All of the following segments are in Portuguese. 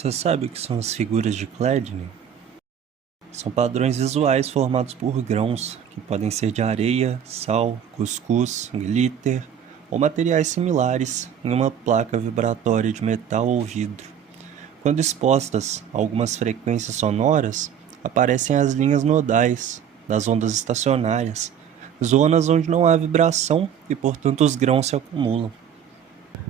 Você sabe o que são as figuras de Chladni? São padrões visuais formados por grãos, que podem ser de areia, sal, cuscuz, glitter ou materiais similares em uma placa vibratória de metal ou vidro. Quando expostas a algumas frequências sonoras, aparecem as linhas nodais das ondas estacionárias, zonas onde não há vibração e, portanto, os grãos se acumulam.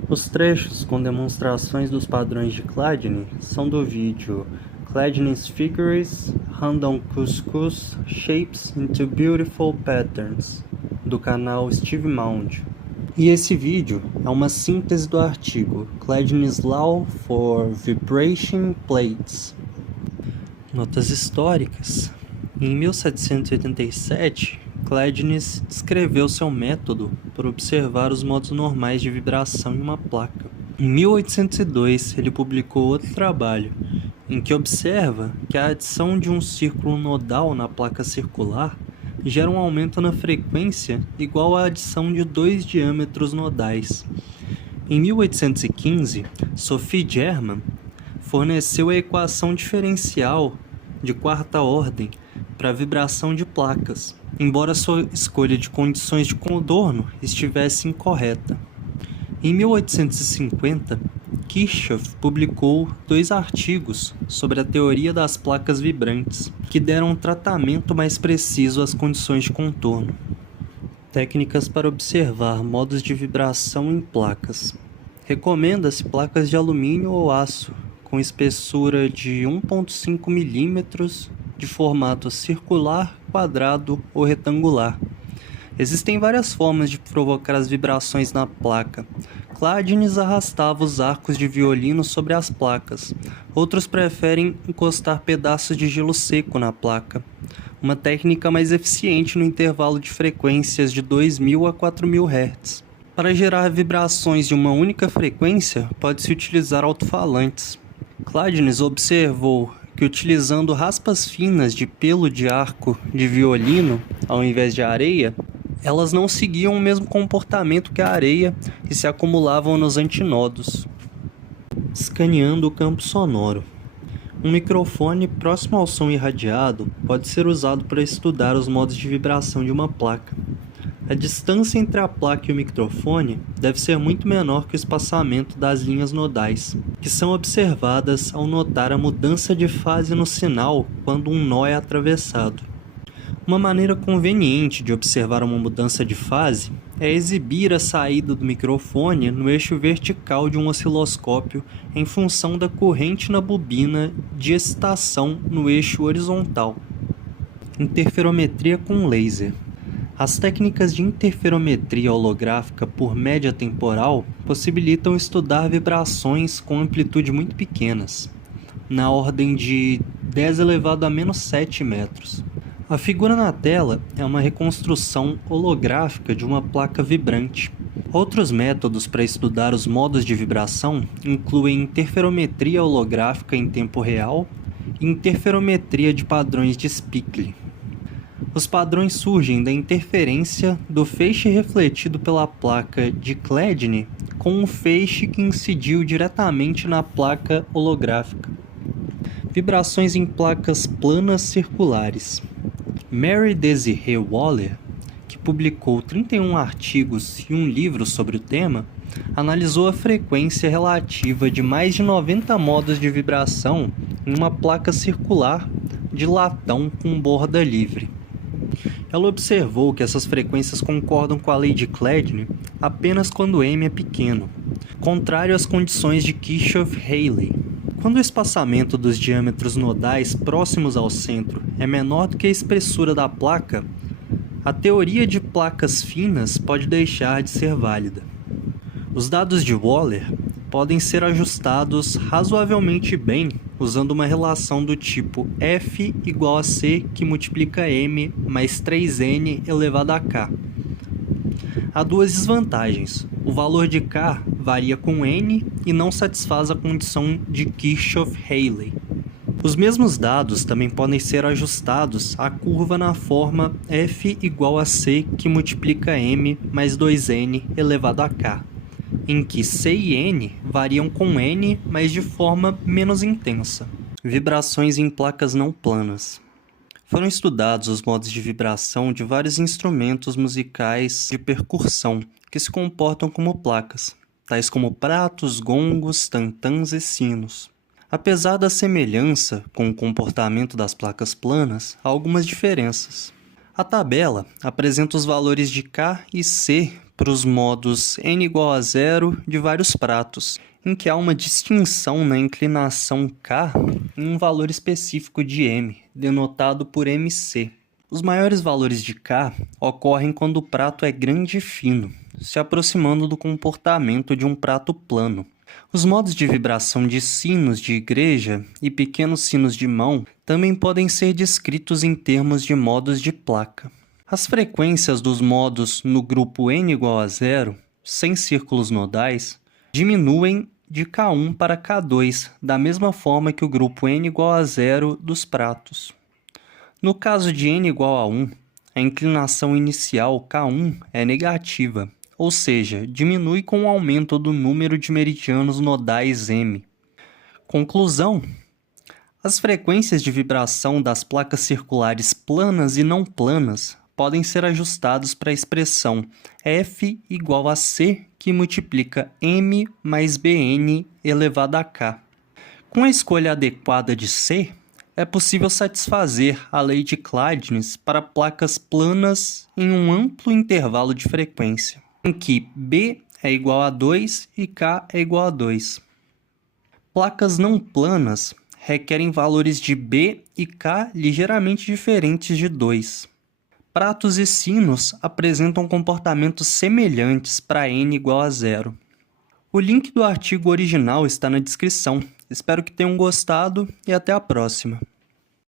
Os trechos com demonstrações dos padrões de Chladni são do vídeo Chladni's Figures, Random Cuscuz Shapes into Beautiful Patterns, do canal Steve Mound. E esse vídeo é uma síntese do artigo Chladni's Law for Vibration Plates. Notas históricas. Em 1787, Chladni descreveu seu método para observar os modos normais de vibração em uma placa. Em 1802, ele publicou outro trabalho, em que observa que a adição de um círculo nodal na placa circular gera um aumento na frequência igual à adição de 2 diâmetros nodais. Em 1815, Sophie Germain forneceu a equação diferencial de quarta ordem para a vibração de placas, embora sua escolha de condições de contorno estivesse incorreta. Em 1850, Kirchhoff publicou 2 artigos sobre a teoria das placas vibrantes, que deram um tratamento mais preciso às condições de contorno. Técnicas para observar modos de vibração em placas. Recomenda-se placas de alumínio ou aço, com espessura de 1,5 mm, de formato circular, quadrado ou retangular. Existem várias formas de provocar as vibrações na placa. Chladni arrastava os arcos de violino sobre as placas. Outros preferem encostar pedaços de gelo seco na placa, uma técnica mais eficiente no intervalo de frequências de 2.000 a 4.000 Hz. Para gerar vibrações de uma única frequência, pode-se utilizar alto-falantes. Chladni observou que, utilizando raspas finas de pelo de arco de violino ao invés de areia, elas não seguiam o mesmo comportamento que a areia e se acumulavam nos antinodos. Escaneando o campo sonoro. Um microfone próximo ao som irradiado pode ser usado para estudar os modos de vibração de uma placa. A distância entre a placa e o microfone deve ser muito menor que o espaçamento das linhas nodais, que são observadas ao notar a mudança de fase no sinal quando um nó é atravessado. Uma maneira conveniente de observar uma mudança de fase é exibir a saída do microfone no eixo vertical de um osciloscópio em função da corrente na bobina de excitação no eixo horizontal. Interferometria com laser. As técnicas de interferometria holográfica por média temporal possibilitam estudar vibrações com amplitude muito pequenas, na ordem de 10 elevado a menos 7 metros. A figura na tela é uma reconstrução holográfica de uma placa vibrante. Outros métodos para estudar os modos de vibração incluem interferometria holográfica em tempo real e interferometria de padrões de Spiegel. Os padrões surgem da interferência do feixe refletido pela placa de Chladni com um feixe que incidiu diretamente na placa holográfica. Vibrações em placas planas circulares. Mary Desiree Waller, que publicou 31 artigos e um livro sobre o tema, analisou a frequência relativa de mais de 90 modos de vibração em uma placa circular de latão com borda livre. Ela observou que essas frequências concordam com a lei de Chladni apenas quando m é pequeno, contrário às condições de Kirchhoff-Rayleigh. Quando o espaçamento dos diâmetros nodais próximos ao centro é menor do que a espessura da placa, a teoria de placas finas pode deixar de ser válida. Os dados de Waller podem ser ajustados razoavelmente bem usando uma relação do tipo F igual a C que multiplica M mais 3N elevado a K. Há 2 desvantagens. O valor de K varia com N e não satisfaz a condição de Kirchhoff-Rayleigh. Os mesmos dados também podem ser ajustados à curva na forma F igual a C que multiplica M mais 2N elevado a K, em que C e N variam com N, mas de forma menos intensa. Vibrações em placas não planas. Foram estudados os modos de vibração de vários instrumentos musicais de percussão que se comportam como placas, tais como pratos, gongos, tantãs e sinos. Apesar da semelhança com o comportamento das placas planas, há algumas diferenças. A tabela apresenta os valores de K e C para os modos N igual a zero de vários pratos, em que há uma distinção na inclinação K em um valor específico de M, denotado por MC. Os maiores valores de K ocorrem quando o prato é grande e fino, se aproximando do comportamento de um prato plano. Os modos de vibração de sinos de igreja e pequenos sinos de mão também podem ser descritos em termos de modos de placa. As frequências dos modos no grupo N igual a zero, sem círculos nodais, diminuem de K1 para K2, da mesma forma que o grupo N igual a zero dos pratos. No caso de N igual a 1, a inclinação inicial K1 é negativa, ou seja, diminui com o aumento do número de meridianos nodais M. Conclusão: as frequências de vibração das placas circulares planas e não planas podem ser ajustadas para a expressão F igual a C, que multiplica M mais Bn elevado a K. Com a escolha adequada de C, é possível satisfazer a lei de Chladni para placas planas em um amplo intervalo de frequência, em que B é igual a 2 e K é igual a 2. Placas não planas requerem valores de B e K ligeiramente diferentes de 2. Pratos e sinos apresentam comportamentos semelhantes para N igual a 0. O link do artigo original está na descrição. Espero que tenham gostado e até a próxima.